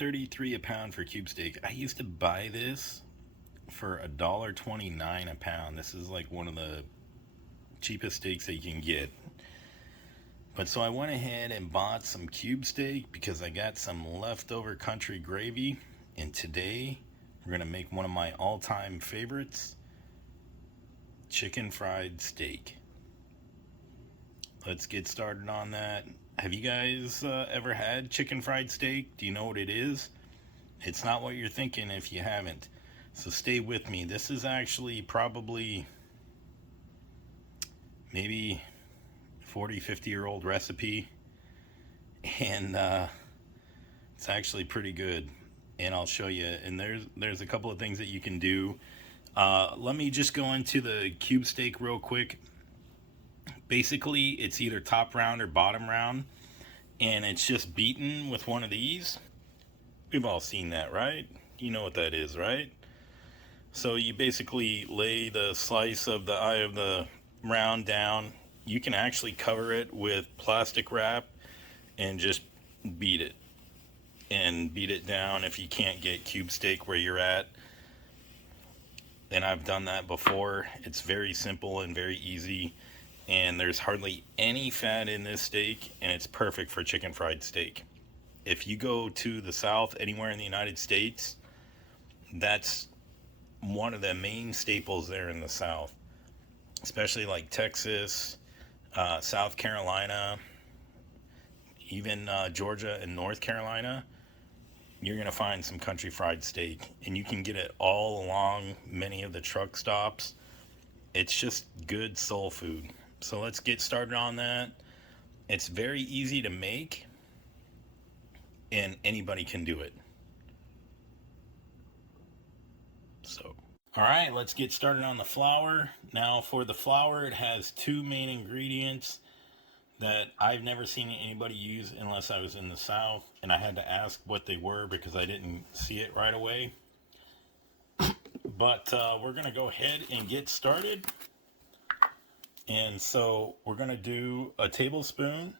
$1.33 a pound for cube steak. I used to buy this for $1.29 a pound. This is like one of the cheapest steaks that you can get. But so I went ahead and bought some cube steak because I got some leftover country gravy. And today we're going to make one of my all-time favorites, chicken fried steak. Let's get started on that. Have you guys ever had chicken fried steak? Do you know what it is? It's not what you're thinking if you haven't. So stay with me. This is actually probably maybe 40, 50-year-old recipe. And it's actually pretty good. And I'll show you. And there's a couple of things that you can do. Let me just go into the cube steak real quick. Basically, it's either top round or bottom round, and it's just beaten with one of these. We've all seen that, right? You know what that is, right? So you basically lay the slice of the eye of the round down. You can actually cover it with plastic wrap and just beat it. And beat it down if you can't get cube steak where you're at. And I've done that before. It's very simple and very easy. And there's hardly any fat in this steak, and it's perfect for chicken fried steak. If you go to the South, anywhere in the United States, that's one of the main staples there in the South, especially like Texas, South Carolina, even Georgia and North Carolina. You're going to find some country fried steak, and you can get it all along many of the truck stops. It's just good soul food. So let's get started on that. It's very easy to make, and anybody can do it. So, all right, let's get started on the flour. Now, for the flour, it has two main ingredients that I've never seen anybody use unless I was in the South, and I had to ask what they were because I didn't see it right away. But we're going to go ahead and get started. And so we're going to do a tablespoon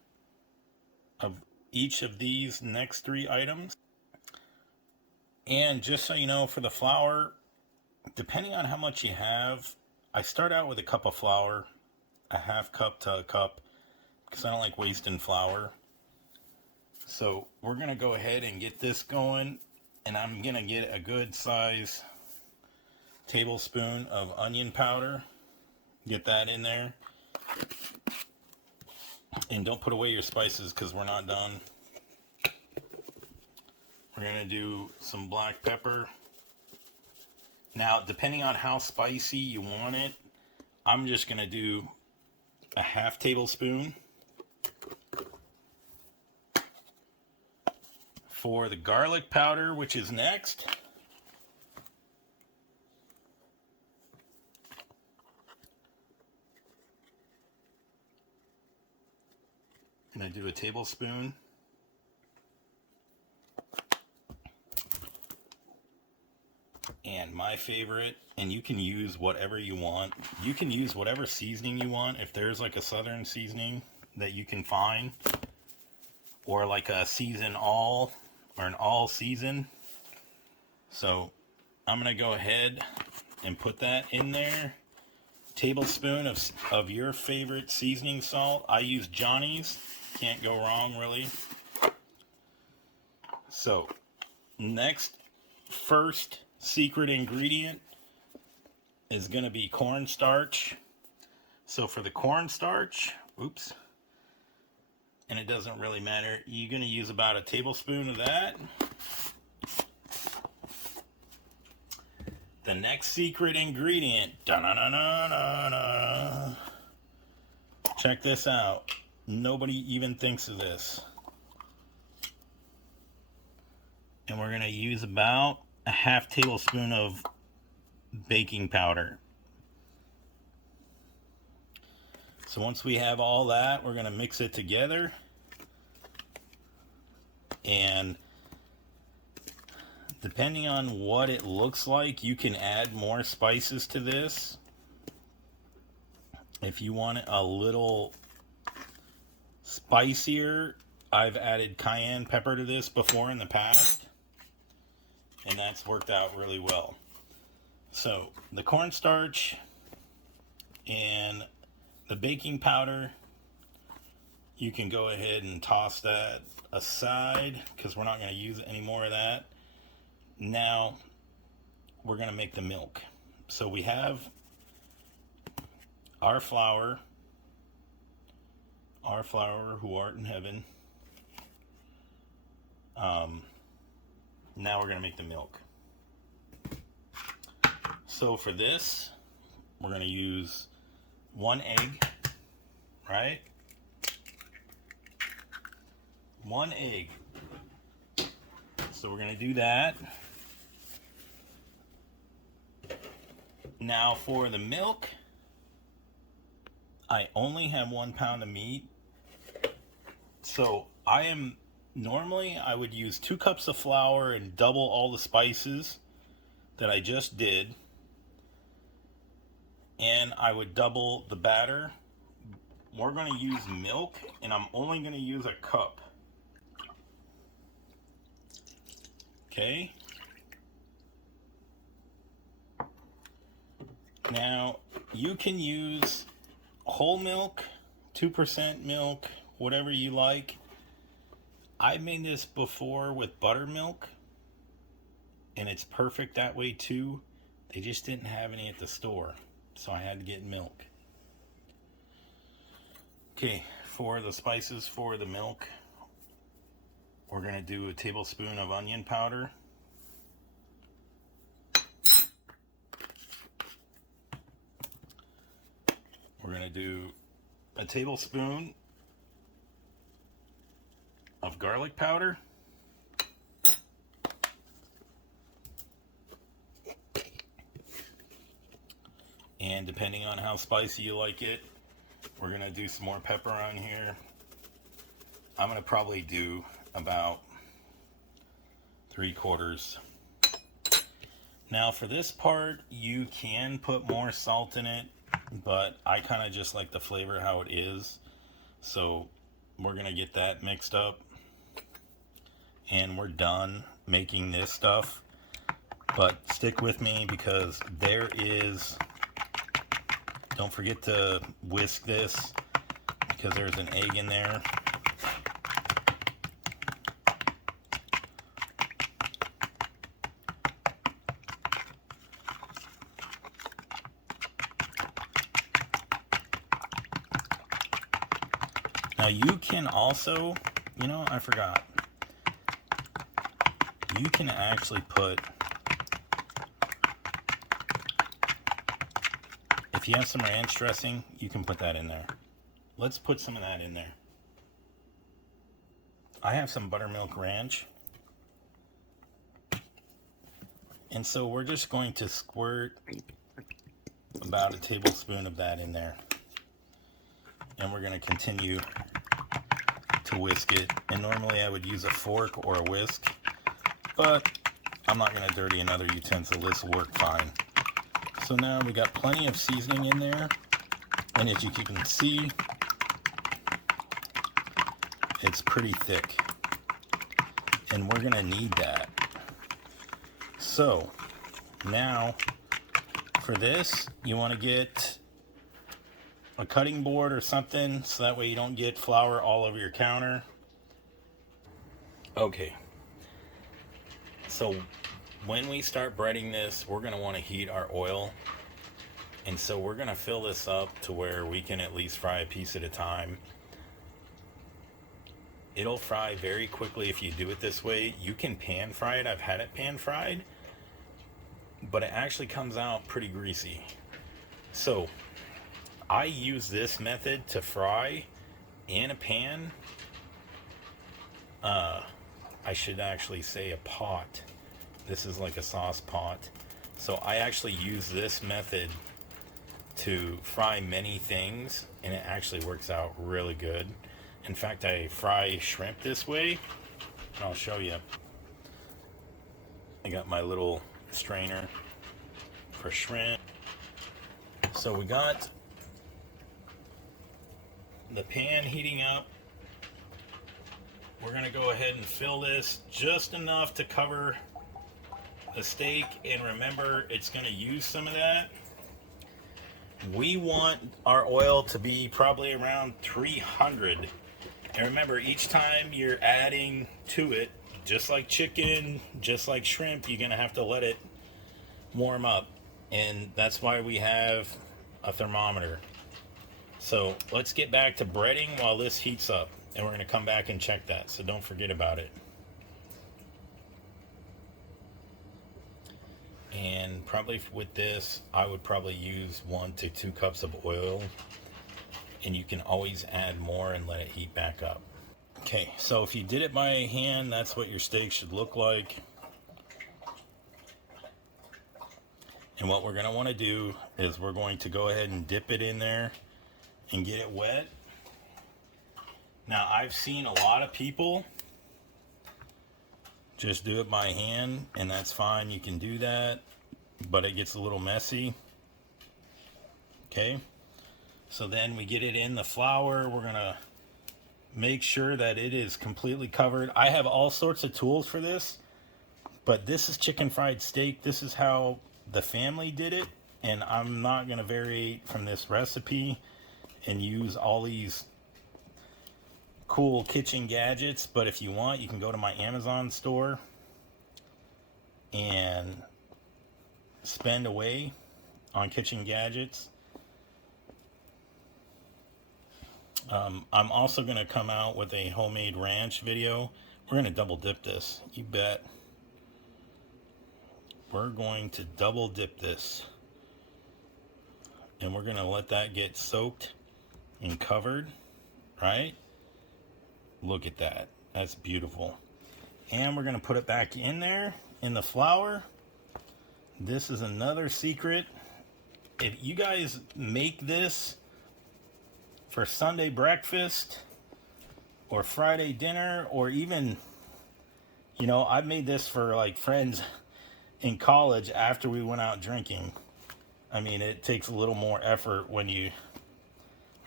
of each of these next three items. And just so you know, for the flour, depending on how much you have, I start out with a cup of flour, a half cup to a cup, because I don't like wasting flour. So we're going to go ahead and get this going, and I'm going to get a good size tablespoon of onion powder. Get that in there. And don't put away your spices because we're not done. We're going to do some black pepper. Now, depending on how spicy you want it, I'm just going to do a half tablespoon. For the garlic powder, which is next, I'm going to do a tablespoon. And my favorite, and you can use whatever you want. You can use whatever seasoning you want. If there's like a southern seasoning that you can find, or like a season all, or an all season. So I'm going to go ahead and put that in there. Tablespoon of your favorite seasoning salt. I use Johnny's. Can't go wrong, really. So, first secret ingredient is going to be cornstarch. So for the cornstarch, and it doesn't really matter, you're going to use about a tablespoon of that. The next secret ingredient, check this out. Nobody even thinks of this. And we're going to use about a half tablespoon of baking powder. So once we have all that, we're going to mix it together. And depending on what it looks like, you can add more spices to this. If you want it a little spicier, I've added cayenne pepper to this before in the past. and that's worked out really well. So the cornstarch and the baking powder, you can go ahead and toss that aside because we're not going to use any more of that. Now we're going to make the milk. So we have our flour who art in heaven. Now we're going to make the milk. So for this, we're going to use 1 egg, right? 1 egg. So we're going to do that. Now for the milk, I only have 1 pound of meat. So normally I would use 2 cups of flour and double all the spices that I just did. And I would double the batter. We're going to use milk, and I'm only going to use a cup. Okay. Now, you can use whole milk, 2% milk, whatever you like. I made this before with buttermilk, and it's perfect that way too. They just didn't have any at the store, so I had to get milk. Okay, for the spices for the milk, we're going to do a tablespoon of onion powder. We're going to do a tablespoon of garlic powder. And depending on how spicy you like it, we're going to do some more pepper on here. I'm going to probably do about 3/4. Now for this part, you can put more salt in it, but I kind of just like the flavor how it is. So we're going to get that mixed up. And we're done making this stuff. But stick with me because don't forget to whisk this because there's an egg in there. Now you can also, I forgot. You can actually put, if you have some ranch dressing, you can put that in there. Let's put some of that in there. I have some buttermilk ranch. And so we're just going to squirt about a tablespoon of that in there. And we're going to continue to whisk it. And normally I would use a fork or a whisk, but I'm not going to dirty another utensil. This will work fine. So now we got plenty of seasoning in there. And as you can see, it's pretty thick. And we're going to need that. So now for this, you want to get a cutting board or something so that way you don't get flour all over your counter. Okay. So when we start breading this, we're going to want to heat our oil. And so we're going to fill this up to where we can at least fry a piece at a time. It'll fry very quickly if you do it this way. You can pan fry it. I've had it pan fried, but it actually comes out pretty greasy. So I use this method to fry in a pan. I should actually say a pot. This is like a sauce pot. So I actually use this method to fry many things, and it actually works out really good. In fact, I fry shrimp this way, and I'll show you. I got my little strainer for shrimp. So we got the pan heating up. We're going to go ahead and fill this just enough to cover the steak, and remember, it's going to use some of that. We want our oil to be probably around 300. And remember, each time you're adding to it, just like chicken, just like shrimp, you're going to have to let it warm up. And that's why we have a thermometer. So let's get back to breading while this heats up. And we're going to come back and check that. So don't forget about it. And probably with this, I would probably use 1 to 2 cups of oil. And you can always add more and let it heat back up. Okay, so if you did it by hand, that's what your steak should look like. And what we're going to want to do is we're going to go ahead and dip it in there and get it wet. Now, I've seen a lot of people just do it by hand, and that's fine. You can do that, but it gets a little messy. Okay, so then we get it in the flour. We're going to make sure that it is completely covered. I have all sorts of tools for this, but this is chicken fried steak. This is how the family did it, and I'm not going to vary from this recipe and use all these cool kitchen gadgets. But if you want, you can go to my Amazon store and spend away on kitchen gadgets. I'm also going to come out with a homemade ranch video. We're going to double dip this, you bet. We're going to double dip this, and we're going to let that get soaked and covered, right? Look at that. That's beautiful. And we're going to put it back in there in the flour. This is another secret. If you guys make this for Sunday breakfast or Friday dinner, or even, you know, I've made this for like friends in college after we went out drinking. I mean, it takes a little more effort when you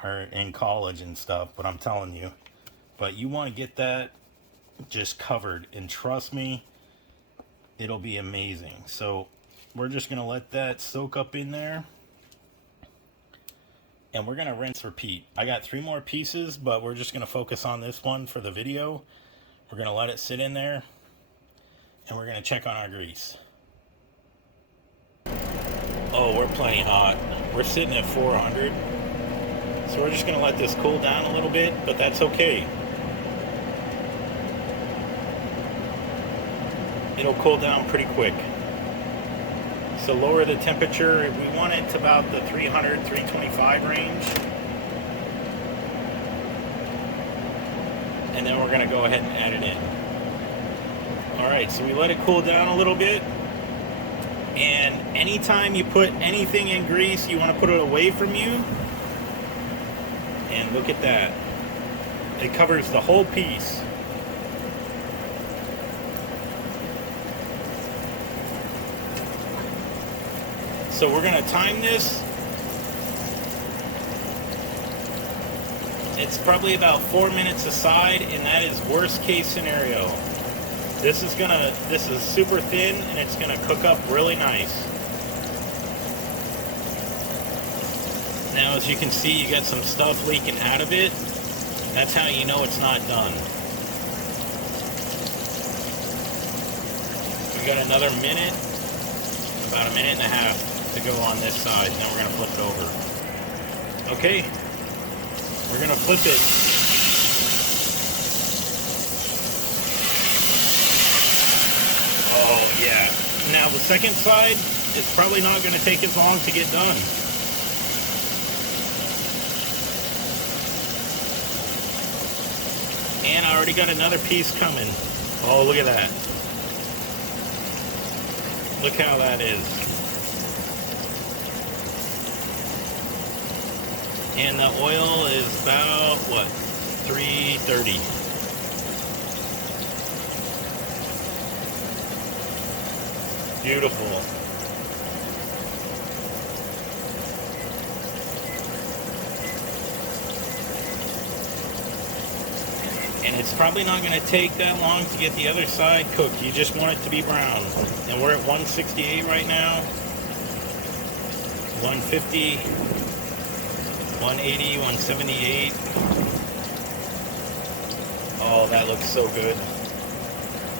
are in college and stuff, but I'm telling you. But you want to get that just covered, and trust me, it'll be amazing. So we're just going to let that soak up in there, and we're going to rinse repeat. I got 3 more pieces, but we're just going to focus on this one for the video. We're going to let it sit in there, and we're going to check on our grease. Oh, we're plenty hot. We're sitting at 400. So we're just going to let this cool down a little bit, but that's okay. It'll cool down pretty quick. So lower the temperature. We want it to about the 300, 325 range. And then we're going to go ahead and add it in. Alright, so we let it cool down a little bit. And anytime you put anything in grease, you want to put it away from you. And look at that. It covers the whole piece. So we're going to time this. It's probably about 4 minutes aside, and that is worst case scenario. This is super thin, and it's gonna cook up really nice. Now, as you can see, you got some stuff leaking out of it. That's how you know it's not done. We got another minute, about a minute and a half to go on this side, and then we're gonna flip it over. Okay, we're gonna flip it. Oh yeah. Now the second side is probably not going to take as long to get done. And I already got another piece coming. Oh, look at that. Look how that is. And the oil is about, what, 330. Beautiful. And it's probably not going to take that long to get the other side cooked. You just want it to be brown. And we're at 168 right now. 150, 180, 178. Oh, that looks so good.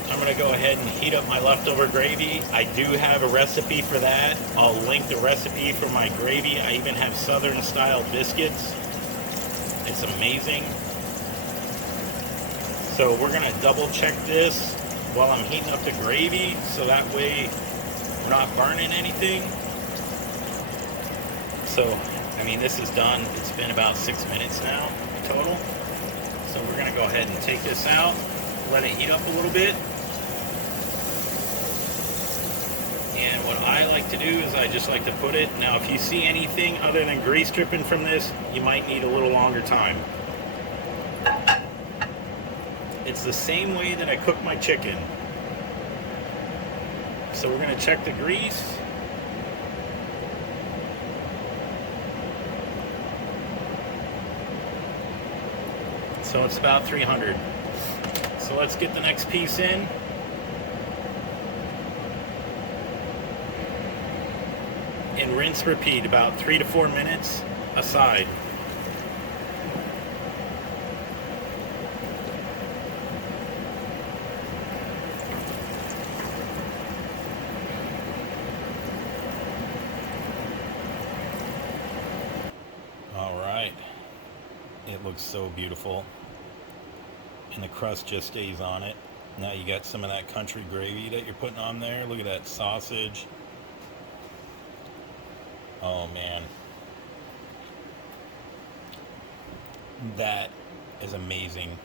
I'm going to go ahead and heat up my leftover gravy. I do have a recipe for that. I'll link the recipe for my gravy. I even have Southern style biscuits. It's amazing. So we're going to double check this while I'm heating up the gravy, so that way we're not burning anything. So, I mean, this is done. It's been about 6 minutes now total. So we're going to go ahead and take this out, let it heat up a little bit. And what I like to do is I just like to put it, now if you see anything other than grease dripping from this, you might need a little longer time. It's the same way that I cook my chicken. So we're going to check the grease. So it's about 300. So let's get the next piece in. And rinse, repeat, about 3 to 4 minutes aside. All right. It looks so beautiful. And the crust just stays on it. Now you got some of that country gravy that you're putting on there. Look at that sausage. Oh man, that is amazing.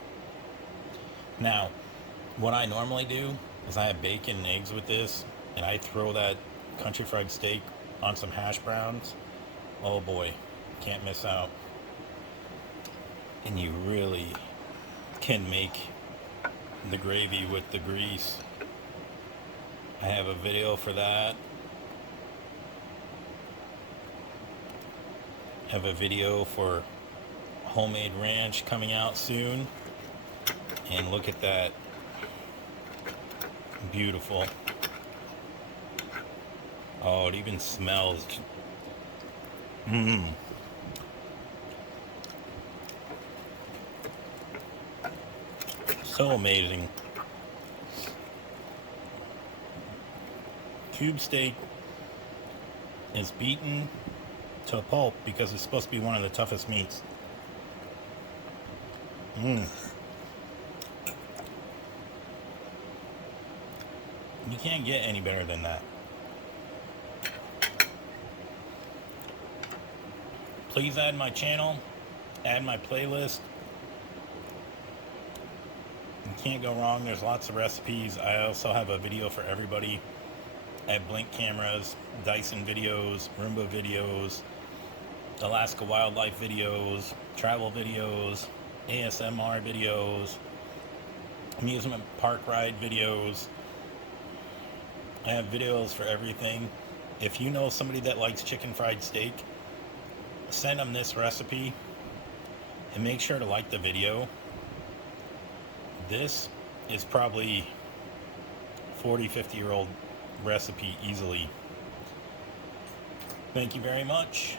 Now, what I normally do is I have bacon and eggs with this, and I throw that country fried steak on some hash browns. Oh boy, can't miss out. And you really can make the gravy with the grease. I have a video for that. Have a video for homemade ranch coming out soon. And look at that. Beautiful. Oh, it even smells. So amazing. Cube steak is beaten to a pulp because it's supposed to be one of the toughest meats. You can't get any better than that. Please add my channel, add my playlist. You can't go wrong. There's lots of recipes. I also have a video for everybody. I have Blink cameras, Dyson videos, Roomba videos, Alaska wildlife videos, travel videos, ASMR videos, amusement park ride videos. I have videos for everything. If you know somebody that likes chicken fried steak, send them this recipe and make sure to like the video. This is probably 40-50-year-old recipe easily. Thank you very much.